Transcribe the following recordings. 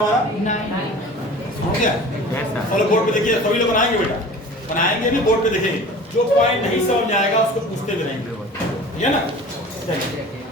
हो गया। चलो बोर्ड पे देखिए, सभी लोग बनाएंगे बेटा, बनाएंगे भी बोर्ड पे देखेंगे। जो पॉइंट नहीं समझ आएगा उसको पूछते भी रहेंगे, ठीक है ना।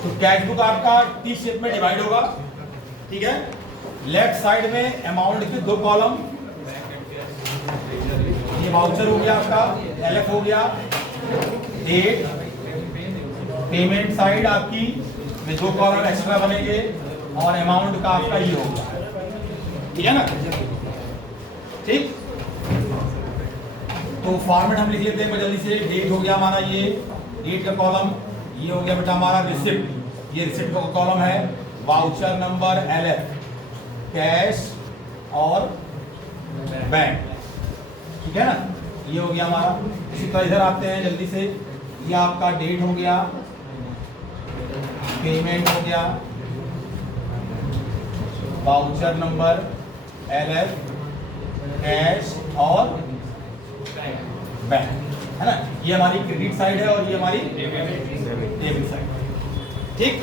तो कैश बुक आपका टी शेप में डिवाइड होगा, ठीक है। लेफ्ट साइड में अमाउंट के दो कॉलम, ये वाउचर हो गया आपका, एलएफ हो गया, डेट, पेमेंट साइड आपकी में दो कॉलम एक्स्ट्रा बनेंगे और अमाउंट का आपका ये होगा, ठीक है ना। ठीक, तो फॉर्मेट हम लिख लेते हैं जल्दी से। डेट हो गया हमारा, ये डेट का कॉलम, ये हो गया बेटा हमारा रिसिप्ट, ये रिसिप्ट का कॉलम है। वाउचर नंबर एलएफ, कैश और बैंक, ठीक है ना, ये हो गया हमारा। इसी तरह इधर आते हैं जल्दी से, ये आपका डेट हो गया, पेमेंट हो गया, वाउचर नंबर एलएफ, कैश और बैंक, है ना। ये हमारी क्रेडिट साइड है और ये हमारी डेबिट साइड, ठीक।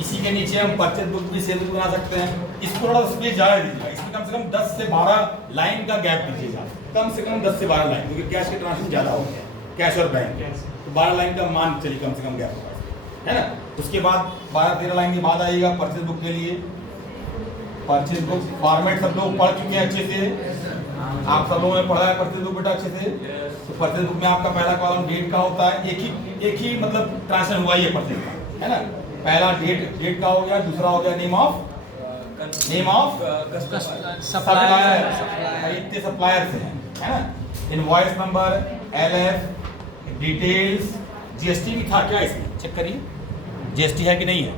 इसी के नीचे हम परचेज बुक भी सेल बुक बना सकते हैं। इसको थोड़ा स्पेस ज्यादा दीजिएगा, इसमें कम से कम 10 से 12 लाइन का गैप दीजिएगा, कम से कम 10 से 12 लाइन, क्योंकि कैश के ट्रांजेक्शन ज्यादा हो गया, कैश और बैंक, तो 12 लाइन का मान चलिए कम से कम गैप होगा, है ना। उसके बाद 12-13 लाइन के बाद आएगा परचेज बुक के लिए। परचेज बुक फॉर्मेट सब लोग पढ़ चुके हैं अच्छे से, आप सब लोगों ने पढ़ा है परचेज बुक बेटा अच्छे से। तो परचेज बुक में आपका पहला कॉलम डेट का होता है, एक ही मतलब ट्रांजेक्शन हुआ ही है परचेज का, है ना। पहला डेट का हो गया, दूसरा हो गया नेम ऑफ सप्लायर, इतने सप्लायर से है ना। Invoice number, LF, details, GST भी था क्या इसमें, चेक करिए जीएसटी है कि नहीं है।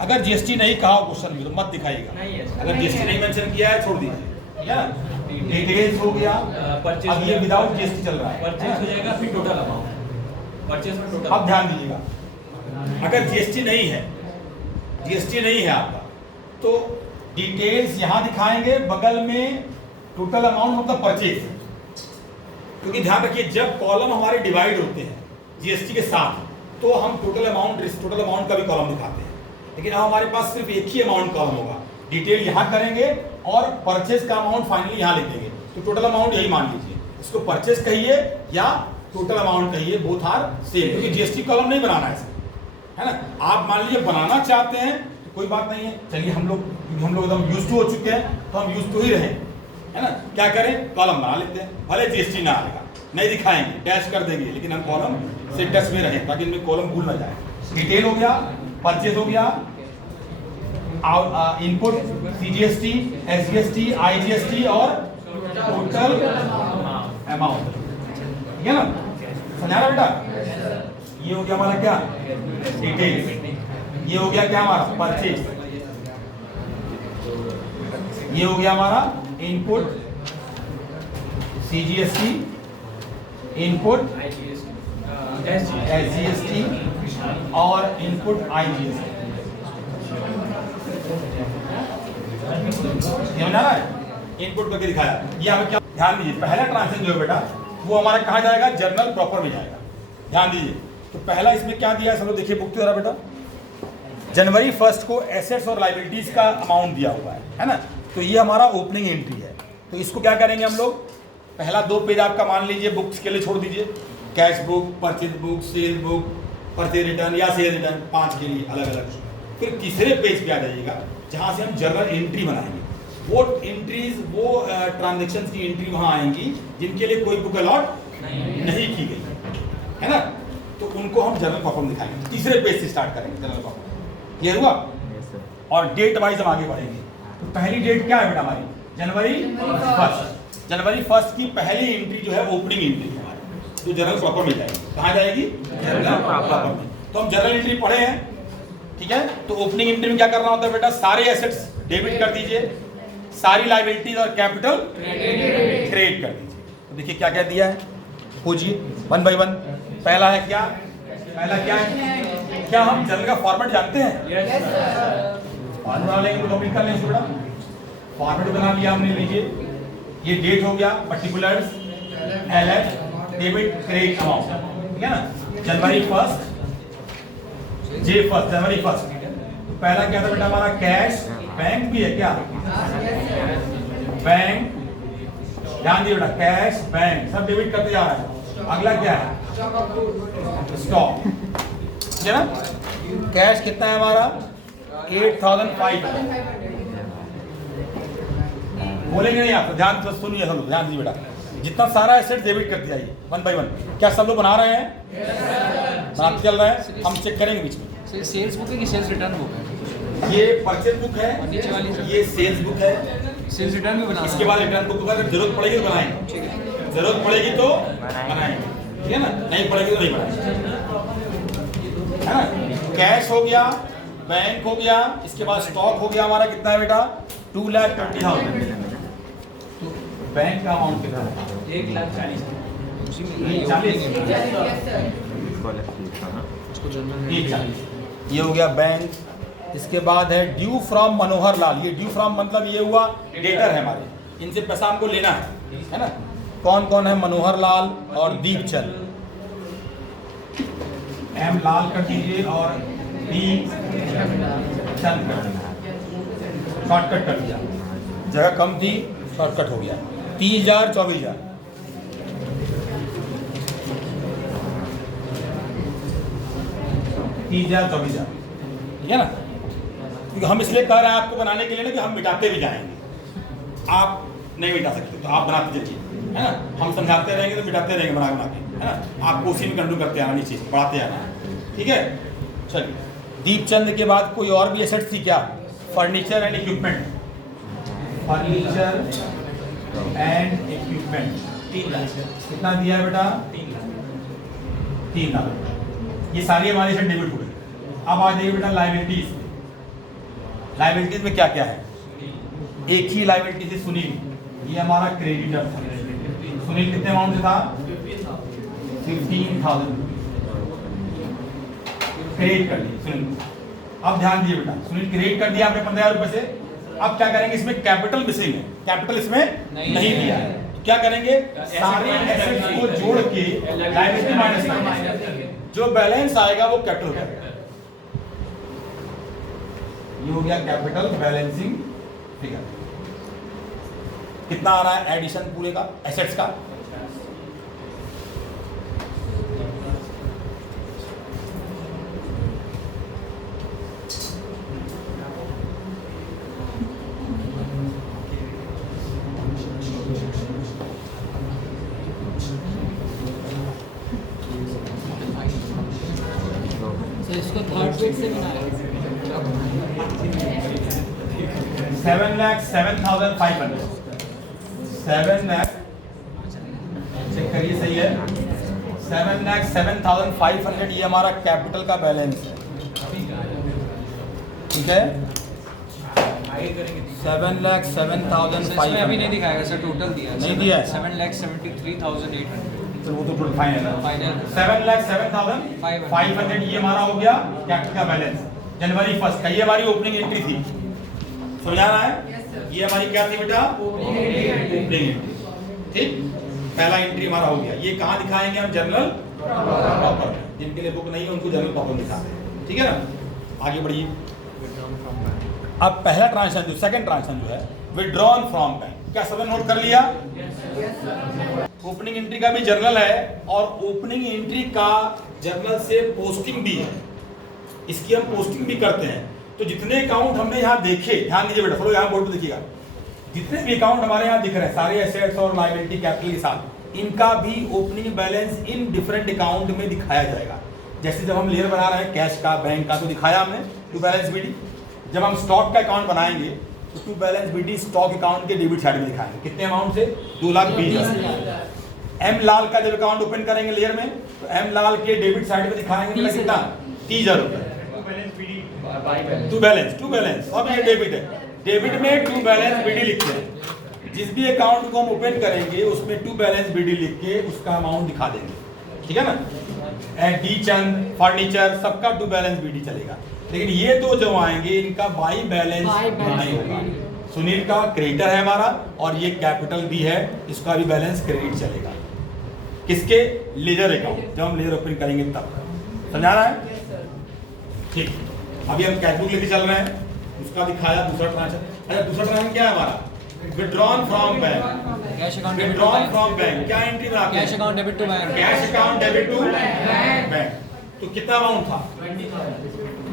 अगर जीएसटी नहीं कहा क्वेश्चन में तो मत दिखाइएगा, अगर जीएसटी नहीं मेंशन किया है छोड़ दीजिए, या डिटेल्स हो गया। अब ये विदाउट जीएसटी चल रहा है, परचेज हो जाएगा, फिर टोटल अमाउंट परचेज में टोटल। अब ध्यान दीजिएगा, अगर जीएसटी नहीं है, जीएसटी नहीं है आपका, तो डिटेल्स यहां दिखाएंगे, बगल में टोटल अमाउंट मतलब परचेज, क्योंकि ध्यान रखिए जब कॉलम हमारे डिवाइड होते हैं जीएसटी के साथ तो हम टोटल अमाउंट का भी कॉलम दिखाते हैं, लेकिन अब हमारे पास सिर्फ एक ही अमाउंट कॉलम होगा। डिटेल यहाँ करेंगे और परचेज का अमाउंट फाइनली यहाँ लिख देंगे, तो टोटल अमाउंट यही मान लीजिए। इसको परचेज कहिए या टोटल अमाउंट कहिए, बोथ आर सेम, क्योंकि जीएसटी कॉलम नहीं बनाना है, है ना। आप मान लीजिए बनाना चाहते हैं तो कोई बात नहीं है, चलिए हम लोग एकदम यूज टू हो चुके हैं तो हम यूज टू ही रहें, है ना। क्या करें, कॉलम बना लेते हैं, भले जीएसटी ना आएगा, नहीं दिखाएंगे, डैश कर देंगे, लेकिन हम कॉलम से टच में रहें ताकि इनमें कॉलम भूल ना जाए। डिटेल हो गया, परचेज हो गया, इनपुट सीजीएसटी, एसजीएसटी, आईजीएसटी और टोटल अमाउंट, ठीक है ना। समझा बेटा, ये हो गया हमारा क्या डिटेल, ये हो गया क्या हमारा परचेज, ये हो गया हमारा इनपुट सीजीएसटी, इनपुट एसजीएसटी और इनपुट आईजीएसटी, समझा रहा है। इनपुट करके दिखाया, ये हमें क्या, ध्यान दीजिए पहला ट्रांजेक्शन जो है बेटा वो हमारा कहाँ जाएगा, जर्नल प्रॉपर में जाएगा, ध्यान दीजिए। तो पहला इसमें क्या दिया है, चलो देखिए बुक के जरा बेटा। जनवरी 1 को एसेट्स और लायबिलिटीज का अमाउंट दिया हुआ है ना। तो ये हमारा ओपनिंग एंट्री है, तो इसको क्या करेंगे हम लोग, पहला 2 पेज आपका मान लीजिए बुक्स के लिए छोड़ दीजिए, cash book, purchase book, cell book, purchase return या सेल रिटर्न, 5 के लिए अलग अलग। फिर तीसरे पेज पे आ जाइएगा जहाँ से हम जर्नल एंट्री बनाएंगे। वो एंट्रीज, वो ट्रांजेक्शन की एंट्री वहाँ आएंगी जिनके लिए कोई बुक अलॉट नहीं की गई, है ना। तो उनको हम जर्नल परफॉर्म दिखाएंगे, तीसरे पेज से स्टार्ट करेंगे जर्नल परफॉर्म, क्लियर हुआ। और डेट वाइज हम आगे बढ़ेंगे। तो पहली डेट क्या है बेटा हमारी, जनवरी 1। जनवरी 1 की पहली एंट्री जो है ओपनिंग एंट्री है हमारी, जो जर्नल प्रॉपर में जाएगी, कहाँ जाएगी, जर्नल प्रॉपर में। तो हम जर्नल एंट्री पढ़े हैं, ठीक है। तो ओपनिंग एंट्री में क्या करना होता है बेटा, सारे एसेट्स डेबिट कर दीजिए, सारी लायबिलिटीज और कैपिटल क्रेडिट कर दीजिए। तो देखिए क्या क्या दिया है, खोजिए 1 बाय 1। पहला है क्या, पहला क्या है, क्या हम जर्नल का फॉर्मेट जानते हैं, यस सर। बना लेंगे, कॉपी कर लेंगे बेटा, फॉर्मेट बना लिया हमने, लीजिए ये डेट हो गया, particulars, LF, debit credit amount, ठीक है ना। जनवरी 1 J1 जनवरी 1 पहला क्या था बेटा हमारा कैश बैंक भी है क्या? बैंक, ध्यान दिए बेटा, कैश बैंक सब डेबिट करते जा रहा है। अगला क्या है? स्टॉक, ठीक है ना? कैश कितना है हमारा? 8,500। बोलेंगे नहीं आप, ध्यान से सुनिए सब लोग, ध्यान दीजिए बेटा। जितना सारा एसेट डेबिट करते जाइए वन बाय वन। क्या सब लोग बना रहे हैं? बनाते चल रहा है, हम चेक करेंगे बीच में। सेल्स बुक है कि सेल्स रिटर्न बुक है? ये परचेज बुक है, नीचे वाली ये सेल्स बुक है, सेल्स रिटर्न भी बना इसके बाद रिटर्न बुक होगा। अगर जरूरत पड़ेगी तो बनाएंगे, जरूरत पड़ेगी तो बनाएंगे, ठीक है ना? नहीं पड़ेगी तो नहीं बनाएंगे, है ना? कैश हो गया, बैंक हो गया, इसके बाद स्टॉक हो गया हमारा। कितना है बेटा? 2,20,000। बैंक का अमाउंट कितना है? 1,40,000। 1,40,000। ये हो गया बैंक। इसके बाद है ड्यू फ्रॉम मनोहर लाल। ये ड्यू फ्रॉम मतलब ये हुआ डेटर है हमारे, इनसे पैसा हमको लेना है ना? कौन कौन है? मनोहर लाल और दीपचंद। एम लाल कर दीजिए और दीपचंद कर दीजिए, शॉर्टकट कर दिया, जगह कम थी शॉर्टकट हो गया। 30,000 24,000। 30,000 24,000, ठीक है ना? क्योंकि हम इसलिए कह रहे हैं आपको बनाने के लिए ना कि हम मिटाते भी जाएंगे। आप नहीं मिटा सकते तो आप बनाते जाइए, है ना? हम समझाते रहेंगे तो मिटाते रहेंगे बना बना के, है ना? आपको उसी में कंटिन्यू करते आना, नीचे बढ़ाते आना, ठीक है? चलिए, दीपचंद के बाद कोई और भी एसेट थी क्या? Furniture and equipment. Furniture and equipment 3 lakh. कितना दिया है बेटा? 3 लाख। ये सारी हमारी एसेट डेबिट हो गई। अब आ जाइए बेटा लायबिलिटीज। लायबिलिटीज में क्या क्या है? एक ही लायबिलिटी थी सुनील, ये हमारा क्रेडिटर था। सुनील कितने अमाउंट से था? 15,000 क्रेडिट कर दी सुनील। अब ध्यान दिए बेटा, सुनील क्रेडिट कर दिया आपने 15,000 रुपए से। अब क्या करेंगे? इसमें कैपिटल मिसिंग है, कैपिटल इसमें नहीं दिया है। क्या करेंगे? सारे एसेट्स को जोड़ के लायबिलिटी माइनस करेंगे, जो बैलेंस आएगा वो कैपिटल हो जाएगा। ये हो गया कैपिटल बैलेंसिंग फिगर। कितना आ रहा है एडिशन पूरे का एसेट्स का? इसको थर्ड पेज से बनाया 7,07,500। 7 लाख, चेक करिए सही है। 7,07,500 ये हमारा कैपिटल का बैलेंस है, ठीक है? 7,07,500 अभी नहीं दिखाएगा सर, टोटल दिया नहीं दिया है। 7,73,800 तो वो तो टोटल फाइनल है। फाइनल 7,07,500 ये हमारा हो गया कैपिटल का बैलेंस जनवरी 1 का। ये हमारी ओपनिंग एंट्री थी, समझा रहा है? ये हमारी क्या थी बेटा? ओपनिंग एंट्री, ठीक? पहला एंट्री हमारा हो गया। ये कहाँ दिखाएंगे हम? General proper. जिनके लिए बुक नहीं है उनको जनरल प्रॉपर दिखाते हैं, ठीक है ना? आगे बढ़िए। अब पहला ट्रांजेक्शन जो सेकंड ट्रांजेक्शन जो है विड्रॉन फ्रॉम बैंक, क्या सब नोट कर लिया? ओपनिंग एंट्री का भी जर्नल है और ओपनिंग एंट्री का जर्नल से पोस्टिंग भी है, इसकी हम पोस्टिंग भी करते हैं। तो जितने अकाउंट हमने यहाँ देखे, ध्यान दीजिए बेटा, फॉलो यहाँ बोर्ड पे देखिएगा, जितने भी अकाउंट हमारे यहाँ दिख रहे हैं सारे एसेट्स और लायबिलिटी कैपिटल के साथ, इनका भी opening balance in different account में दिखाया जाएगा। जैसे जब हम लेयर बना रहे हैं कैश का, बैंक का, तो दिखाया हमने टू बैलेंस बीडी। जब हम स्टॉक का अकाउंट बनाएंगे तो to balance BD stock account के डेबिट साइड में दिखाएंगे। कितने अमाउंट से? 2,20,000। एम लाल का जब अकाउंट ओपन करेंगे लेयर में तो एम लाल के डेबिट साइड में दिखाएंगे कितना? 30,000 रुपए। टू बैलेंस अब ये डेबिट है, डेबिट में टू बैलेंस बीडी लिखते हैं। जिस भी अकाउंट को हम ओपन करेंगे उसमें टू बैलेंस बीडी लिख के उसका अमाउंट दिखा देंगे, ठीक है ना? डी चंद फर्नीचर सबका टू बैलेंस बीडी चलेगा, लेकिन ये दो जो आएंगे इनका बाई बैलेंस नहीं होगा। सुनील का क्रेडिटर है हमारा और ये कैपिटल भी है, इसका भी बैलेंस क्रेडिट चलेगा। किसके? लेजर अकाउंट, जब हम लेजर ओपन करेंगे तब। समझा रहा है? ठीक। अभी हम कैश बुक लेके चल रहे हैं। उसका दिखाया दूसरा ट्रांजेक्शन। अच्छा दूसरा ट्रांजेक्शन क्या है हमारा? Withdrawn from bank, cash account debit to withdrawn bank, from bank, क्या एंट्री बनाते हैं? Cash account debit to bank, cash account debit to bank. तो कितना अमाउंट था?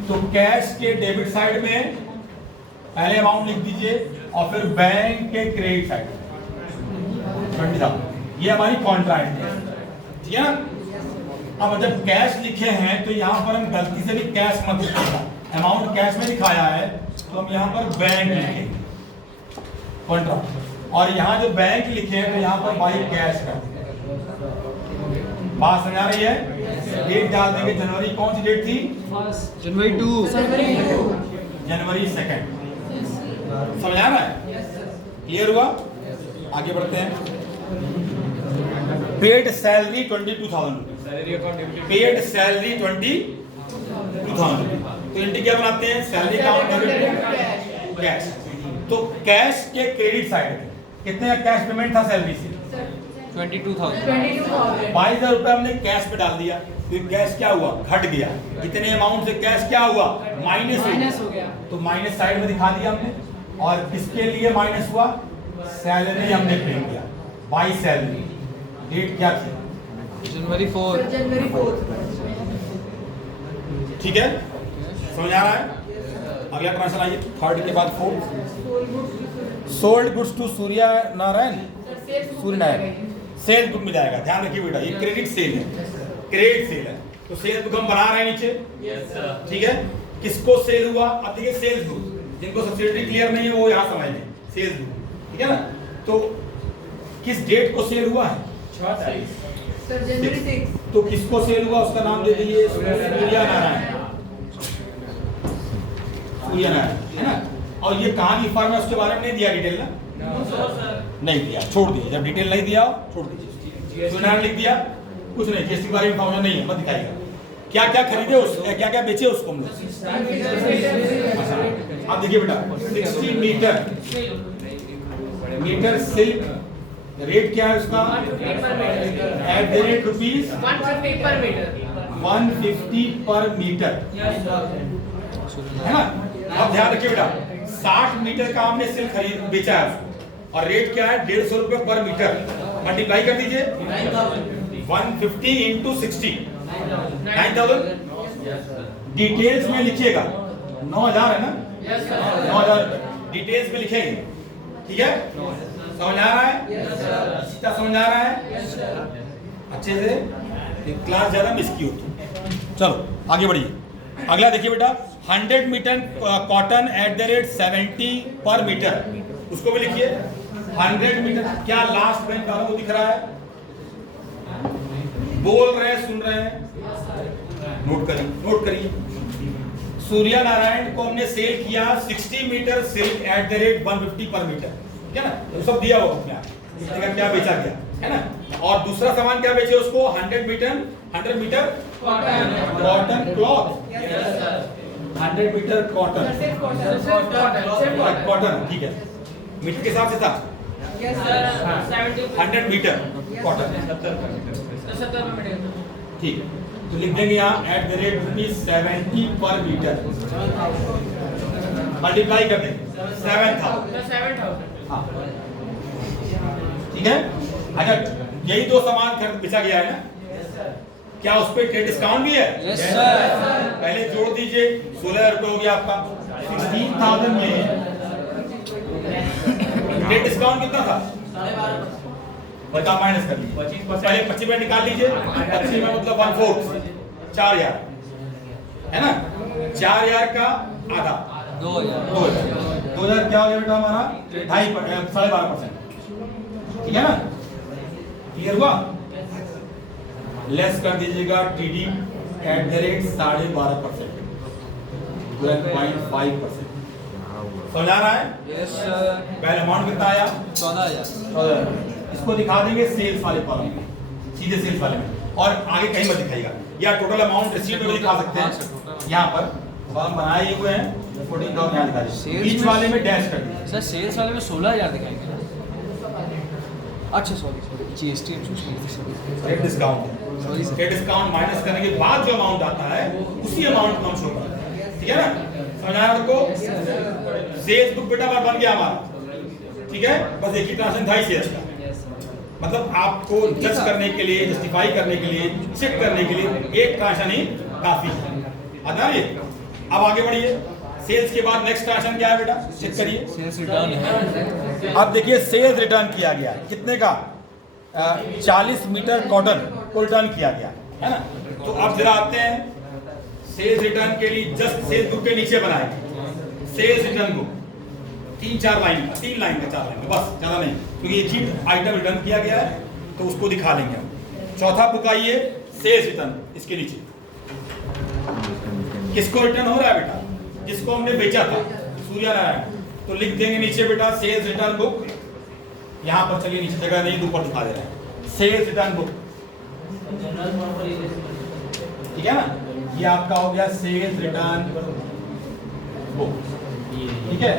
तो कैश के डेबिट साइड में पहले अमाउंट लिख दीजिए और फिर बैंक के क्रेडिट साइड में 20,000। ये हमारी कॉन्ट्रा एंट्री है, ठीक है ना? अब जब कैश लिखे हैं तो यहाँ पर हम गलती से भी कैश मत लिखिएगा। अमाउंट कैश में दिखाया है तो हम यहाँ पर बैंक लिखेंगे कॉन्ट्रा, और यहाँ जो बैंक लिखे हैं तो यहाँ पर बाई कैश कर देंगे। बात समझ आ रही है? डेट डाल देंगे जनवरी, कौन सी डेट थी? जनवरी 2, जनवरी 2। समझ आ रहा है? क्लियर हुआ? आगे बढ़ते हैं। Paid salary 22,000 rupees, paid salary 22,000 rupees. तो एंट्री क्या बनाते हैं? Salary account debit to cash. तो कैश के क्रेडिट साइड कितने का कैश पेमेंट था सैलरी से? 22,000, 22,000 रुपए हमने कैश पे डाल दिया, तो कैश क्या हुआ? घट गया। इतने अमाउंट से कैश क्या हुआ? माइनस हो गया। तो माइनस साइड में दिखा दिया हमने। और किसके लिए माइनस हुआ? सैलरी हमने पे किया, बाई सैलरी। डेट क्या थी? जनवरी 4, ठीक है, समझ आ रहा है? अगला ट्रांसलेशन आइए, थर्ड के बाद fourth. Sold goods to Surya Narayan, sale book में जाएगा। ध्यान रखिए बेटा, ये क्रेडिट सेल है, क्रेडिट सेल है। तो सेल बुक हम बना रहे हैं नीचे, ठीक है? किसको सेल हुआ? अब देखिए सेल्स बुक, जिनको सब्सिडी क्लियर नहीं है वो यहाँ समझ लें। सेल्स बुक, ठीक है ना? तो किस डेट को सेल हुआ है? 6 तारीख। जनवरी 6। तो किसको सेल हुआ उसका नाम दे दीजिए, सूर्य नारायण, सूर्य नारायण, है ना? और ये कहाँ की फर्म है उसके बारे में नहीं दिया डिटेल ना? नहीं दिया, छोड़ दीजिए। जब डिटेल नहीं दिया छोड़ दीजिए। सूर्यनारायण लिख दिया, कुछ नहीं, जीएसटी के बारे में इंफॉर्मेशन नहीं है, मत दिखाइएगा। क्या क्या खरीदे उस, क्या क्या बेचे उसको हम लोग। अब देखिए बेटा, 60 मीटर सिल्क, रेट क्या है उसका? Eight the rate rupees 150 per metre, है ना? अब ध्यान रखिए बेटा, 60 मीटर का हमने सिल्क खरीद बेचा है उसको, और रेट क्या है? 150 रुपए पर मीटर। मल्टीप्लाई कर दीजिए, 150 इंटू 60, 9,000। डिटेल्स में लिखिएगा, 9,000 है ना? 9,000 डिटेल्स में लिखेंगे, ठीक है? समझ आ रहा है? सीधा समझ आ रहा है अच्छे से? क्लास ज्यादा मिस की होती। चलो आगे बढ़िए। अगला देखिए बेटा, 100 metre cotton at the rate 70 per metre, उसको भी लिखिए। 100 मीटर, क्या लास्ट बेंच वालों को दिख रहा है? बोल रहे हैं, सुन रहे हैं? नोट करिए, नोट करिए। सूर्य नारायण को हमने सेल किया 60 metre silk at the rate 150 per metre, ठीक है ना? तो सब दिया हुआ उसमें कितने का क्या बेचा गया, है ना? और दूसरा सामान क्या बेचे उसको? 100 metre cotton cloth, 100 metre cotton, ठीक है? मीटर के हिसाब से था 100 मीटर कॉटन, ठीक है? तो लिख देंगे यहाँ eight the rate rupees 70 per metre, multiply कर देंगे 7,000, हाँ ठीक है? अच्छा, यही दो सामान बेचा गया है ना? क्या उस पर ट्रेड डिस्काउंट भी है? Yes sir. पहले जोड़ दीजिए, 16,000 रुपये हो गया आपका। 16,000 में ट्रेड डिस्काउंट कितना था? 12 माइनस कर लीजिए, पहले 25% निकाल लीजिए। 25 में मतलब 1/4, 4,000 है ना? 4,000 का आधा 2,000 क्या हो गया बेटा हमारा? 12.5%, ठीक है ना? क्लियर हुआ? लेस कर दीजिएगा टीडी एट द रेट 12.5%, 12.5%। समझ आ रहा है? Yes sir. पहले अमाउंट कितना आया? 14,000। इसको दिखा देंगे सेल्स वाले कॉलम में, सीधे सेल्स वाले में, और आगे कहीं मत दिखाइएगा, या टोटल अमाउंट रिसीट में भी दिखा सकते हैं। यहाँ पर कॉलम बनाए हुए हैं, 14,000 यहाँ दिखा दीजिए, बीच वाले में डैश कर दीजिए। सर सेल्स वाले में 16,000 दिखाएंगे। अच्छा sorry, GST rate discount, rate discount minus करने के बाद जो अमाउंट आता है उसी अमाउंट को हम शो करते हैं, ठीक है ना? समझ आया आपको? सेल्स बुक बेटा बन गया हमारा, ठीक है। बस एक ही ट्रांजेक्शन था ही शेयर्स का, मतलब आपको जज करने के लिए, जस्टिफाई करने के लिए, चेक करने के लिए एक ट्रांजेक्शन ही काफी है। आता है? अब आगे बढ़िए। सेल्स के बाद नेक्स्ट ट्रांजेक्शन क्या है बेटा, चेक करिए। सेल्स रिटर्न है। अब देखिए सेल्स रिटर्न किया गया है, कितने का? 40 मीटर कॉटन को रिटर्न किया गया है ना। तो अब जरा आते हैं सेल्स रिटर्न के लिए, जस्ट सेल्स बुक के नीचे बनाए सेल्स रिटर्न बुक 3-4 लाइन का, 3 लाइन का, 4 लाइन का, बस ज्यादा नहीं, क्योंकि एक ही आइटम रिटर्न किया गया है तो उसको दिखा लेंगे हम। चौथा बुक आइए सेल्स रिटर्न, इसके नीचे किसको रिटर्न हो रहा है बेटा? जिसको हमने बेचा था, सूर्या नारायण। तो लिख देंगे नीचे बेटा सेल्स रिटर्न बुक, यहां पर चलिए नीचे जगह नहीं, ऊपर दिखा दे रहे हैं सेल्स रिटर्न बुक, ठीक है ना। ये आपका हो गया सेल्स रिटर्न बुक, ठीक है।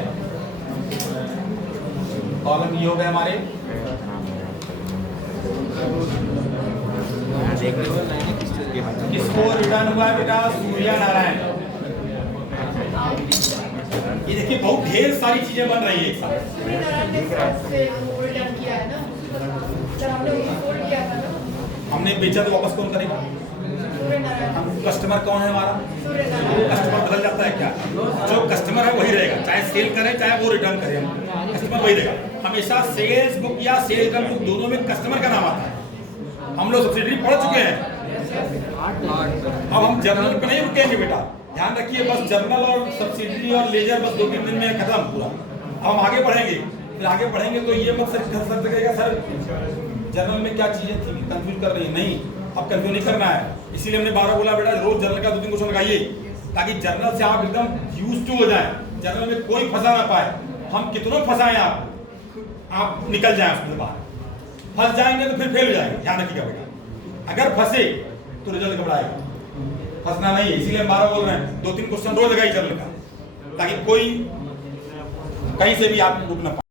कॉलम ये हो गए हमारे, किसको रिटर्न हुआ है बेटा? सूर्या नारायण। ये देखिए बहुत ढेर सारी चीजें बन रही है एक साथ। हमने बेचा तो वापस कौन करेगा? कस्टमर कौन है हमारा? कस्टमर बदल जाता है क्या? जो कस्टमर है वही रहेगा, चाहे सेल करे चाहे वो रिटर्न करे, कस्टमर वही रहेगा हमेशा। सेल्स बुक या सेल रिटर्न बुक दोनों में कस्टमर का नाम आता है। हम लोग सब्सिडरी पढ़ चुके हैं, अब हम जर्नल पे नहीं रुकेंगे बेटा, ध्यान रखिए। बस जर्नल और सब्सिडरी और लेजर बस 2-3 दिन में खत्म पूरा। अब हम आगे बढ़ेंगे, फिर आगे बढ़ेंगे तो ये मत सर कहेगा सर जर्नल में क्या चीजें थी, कंफ्यूज कर रही है। नहीं, अब कंफ्यूज नहीं करना है, इसीलिए हमने 12 बोला बेटा रोज जर्नल का 2-3 क्वेश्चन लगाइए, ताकि जर्नल से आप एकदम यूज टू हो जाए, जर्नल में कोई फंसा ना पाए। हम कितनों फंसाएं आप निकल जाए उसके बाहर। फंस जाएंगे तो फिर फेल हो जाएंगे, ध्यान रखिएगा बेटा। अगर फंसे तो रिजल्ट घबराएगा, फंसना नहीं है, इसीलिए हम 12 बोल रहे हैं। 2-3 क्वेश्चन रोज लगाइए जर्नल का, ताकि कोई कहीं से भी आप रुक ना पाए।